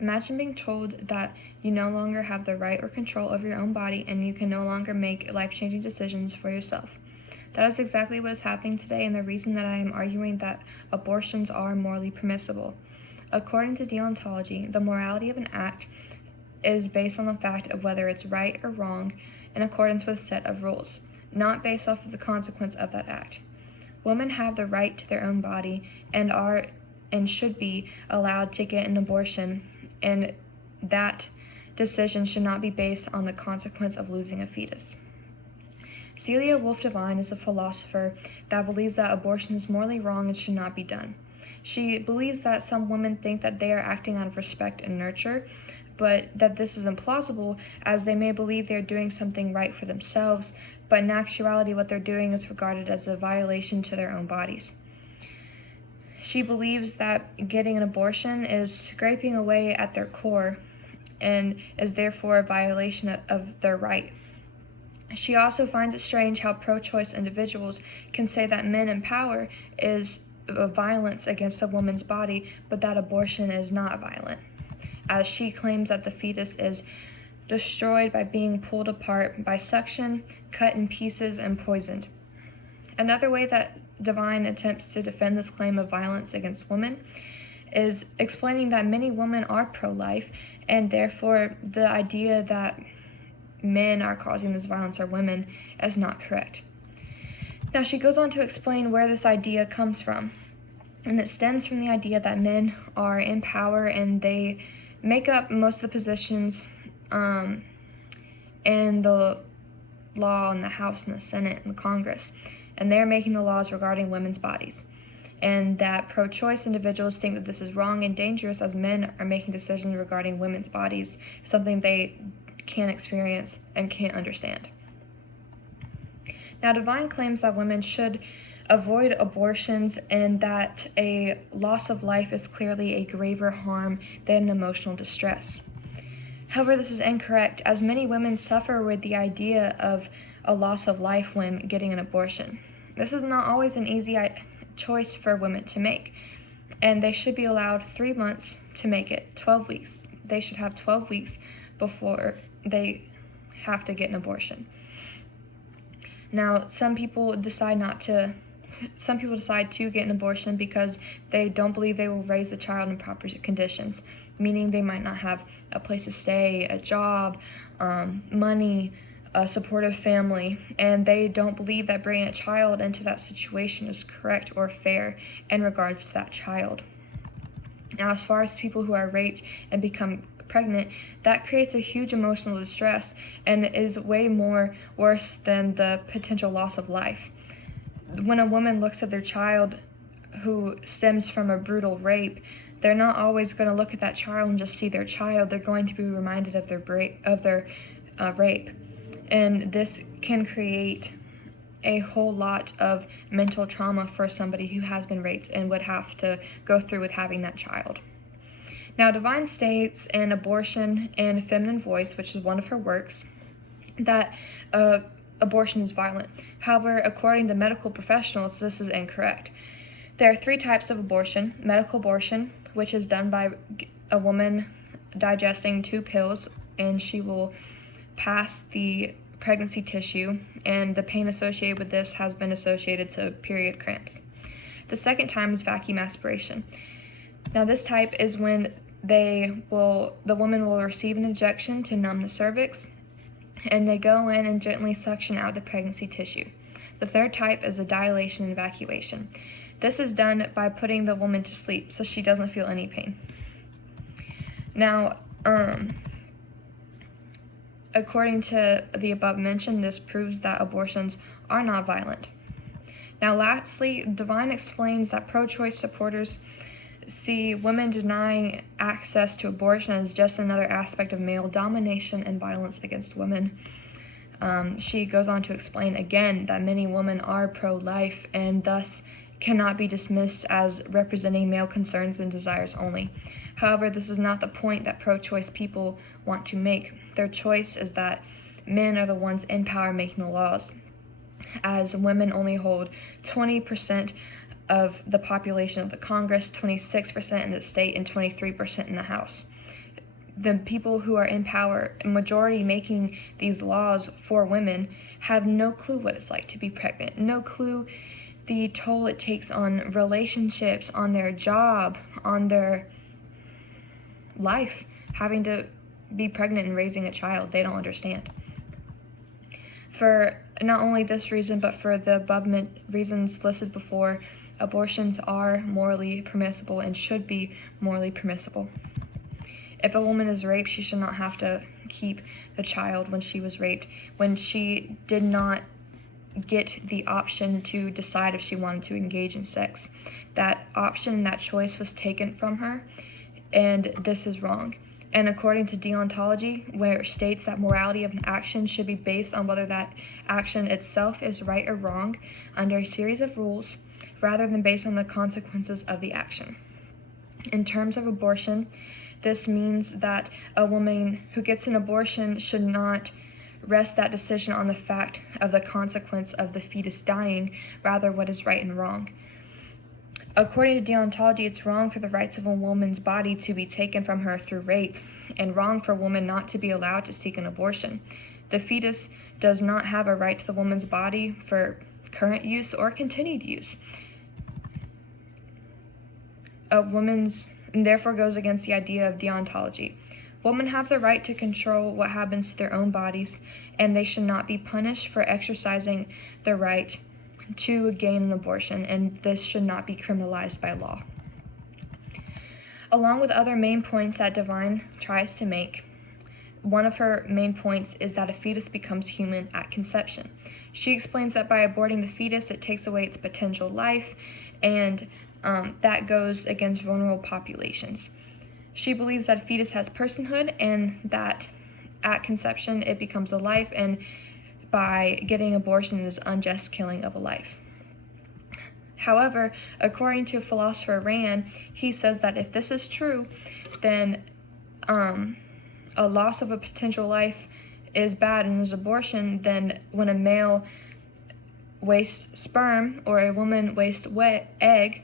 Imagine being told that you no longer have the right or control over your own body and you can no longer make life-changing decisions for yourself. That is exactly what is happening today, and the reason that I am arguing that abortions are morally permissible. According to deontology, the morality of an act is based on the fact of whether it's right or wrong in accordance with a set of rules, not based off of the consequence of that act. Women have the right to their own body and are and should be allowed to get an abortion, and that decision should not be based on the consequence of losing a fetus. Celia Wolfe Devine is a philosopher that believes that abortion is morally wrong and should not be done. She believes that some women think that they are acting out of respect and nurture, but that this is implausible, as they may believe they are doing something right for themselves, but in actuality what they're doing is regarded as a violation to their own bodies. She believes that getting an abortion is scraping away at their core and is therefore a violation of their right. She also finds it strange how pro-choice individuals can say that men in power is a violence against a woman's body, but that abortion is not violent, as she claims that the fetus is destroyed by being pulled apart by suction, cut in pieces, and poisoned. Another way that Devine attempts to defend this claim of violence against women is explaining that many women are pro-life, and therefore the idea that men are causing this violence or women is not correct. Now she goes on to explain where this idea comes from, and it stems from the idea that men are in power and they make up most of the positions in the law in the House and the Senate and the Congress, and they're making the laws regarding women's bodies, and that pro-choice individuals think that this is wrong and dangerous, as men are making decisions regarding women's bodies, something they can't experience and can't understand. Now, Devine claims that women should avoid abortions and that a loss of life is clearly a graver harm than emotional distress. However, this is incorrect, as many women suffer with the idea of a loss of life when getting an abortion. This is not always an easy choice for women to make, and they should be allowed 3 months to make it, 12 weeks. They should have 12 weeks before they have to get an abortion. Now, some people decide to get an abortion because they don't believe they will raise the child in proper conditions, meaning they might not have a place to stay, a job, money, a supportive family, and they don't believe that bringing a child into that situation is correct or fair in regards to that child. Now, as far as people who are raped and become pregnant, that creates a huge emotional distress and is way more worse than the potential loss of life. When a woman looks at their child who stems from a brutal rape, they're not always going to look at that child and just see their child. They're going to be reminded of their rape. And this can create a whole lot of mental trauma for somebody who has been raped and would have to go through with having that child. Now, Devine states in Abortion and Feminine Voice, which is one of her works, that abortion is violent. However, according to medical professionals, this is incorrect. There are 3 types of abortion: medical abortion, which is done by a woman digesting 2 pills, and she will pass the pregnancy tissue, and the pain associated with this has been associated to period cramps. The second time is vacuum aspiration. Now, this type is when the woman will receive an injection to numb the cervix, and they go in and gently suction out the pregnancy tissue. The third type is a dilation and evacuation. This is done by putting the woman to sleep so she doesn't feel any pain. Now, according to the above mentioned, this proves that abortions are not violent. Now, lastly, Devine explains that pro-choice supporters see women denying access to abortion as just another aspect of male domination and violence against women. She goes on to explain again that many women are pro-life and thus cannot be dismissed as representing male concerns and desires only. However, this is not the point that pro-choice people want to make. Their choice is that men are the ones in power making the laws, as women only hold 20% of the population of the Congress, 26% in the state, and 23% in the House. the people who are in power, a majority making these laws for women, have no clue what it's like to be pregnant, no clue the toll it takes on relationships, on their job, on their life, having to be pregnant and raising a child. They don't understand. For not only this reason, but for the above reasons listed before, abortions are morally permissible and should be morally permissible. If a woman is raped, she should not have to keep the child when she was raped, when she did not get the option to decide if she wanted to engage in sex. That option, that choice was taken from her, and this is wrong. And according to deontology, where it states that morality of an action should be based on whether that action itself is right or wrong under a series of rules, rather than based on the consequences of the action. In terms of abortion, this means that a woman who gets an abortion should not rest that decision on the fact of the consequence of the fetus dying, rather what is right and wrong. According to deontology, it's wrong for the rights of a woman's body to be taken from her through rape, and wrong for a woman not to be allowed to seek an abortion. The fetus does not have a right to the woman's body for current use or continued use. And therefore goes against the idea of deontology. Women have the right to control what happens to their own bodies, and they should not be punished for exercising the right to gain an abortion, and this should not be criminalized by law. Along with other main points that Divine tries to make, one of her main points is that a fetus becomes human at conception. She explains that by aborting the fetus, it takes away its potential life, and that goes against vulnerable populations. She believes that a fetus has personhood and that at conception it becomes a life, and by getting abortion is unjust killing of a life. However, according to philosopher Rand, he says that if this is true, then a loss of a potential life is bad, and as abortion, then when a male wastes sperm or a woman wastes egg,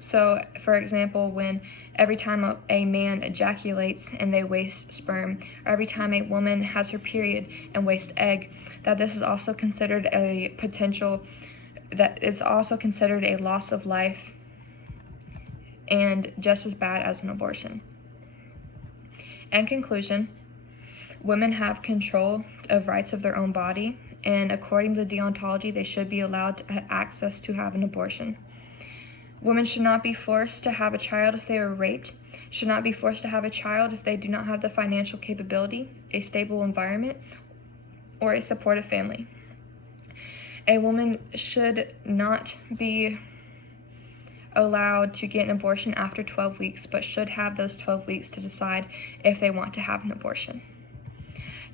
so for example, when every time a man ejaculates and they waste sperm, or every time a woman has her period and wastes egg, that this is also considered a potential, that it's also considered a loss of life and just as bad as an abortion. In conclusion, women have control of rights of their own body, and according to deontology, they should be allowed access to have an abortion. Women should not be forced to have a child if they were raped, should not be forced to have a child if they do not have the financial capability, a stable environment, or a supportive family. A woman should not be allowed to get an abortion after 12 weeks, but should have those 12 weeks to decide if they want to have an abortion.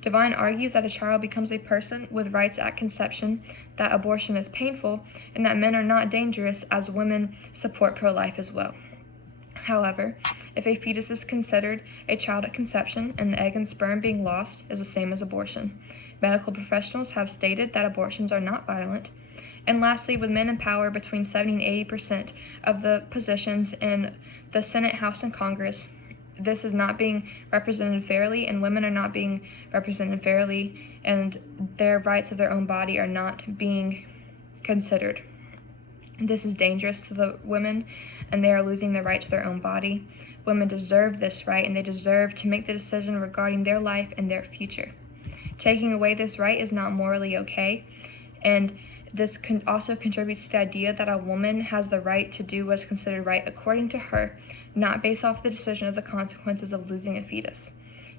Divine argues that a child becomes a person with rights at conception, that abortion is painful, and that men are not dangerous, as women support pro-life as well. However, if a fetus is considered a child at conception and the egg and sperm being lost is the same as abortion. Medical professionals have stated that abortions are not violent. And lastly, with men in power, between 70 and 80% of the positions in the Senate, House, and Congress, this is not being represented fairly, and women are not being represented fairly, and their rights of their own body are not being considered. This is dangerous to the women, and they are losing their right to their own body. Women deserve this right, and they deserve to make the decision regarding their life and their future. Taking away this right is not morally okay, and this also contributes to the idea that a woman has the right to do what is considered right according to her, not based off the decision of the consequences of losing a fetus.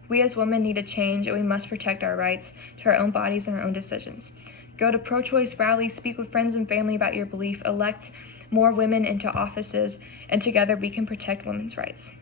We as women need to change, and we must protect our rights to our own bodies and our own decisions. Go to pro-choice rallies, speak with friends and family about your belief, elect more women into offices, and together we can protect women's rights.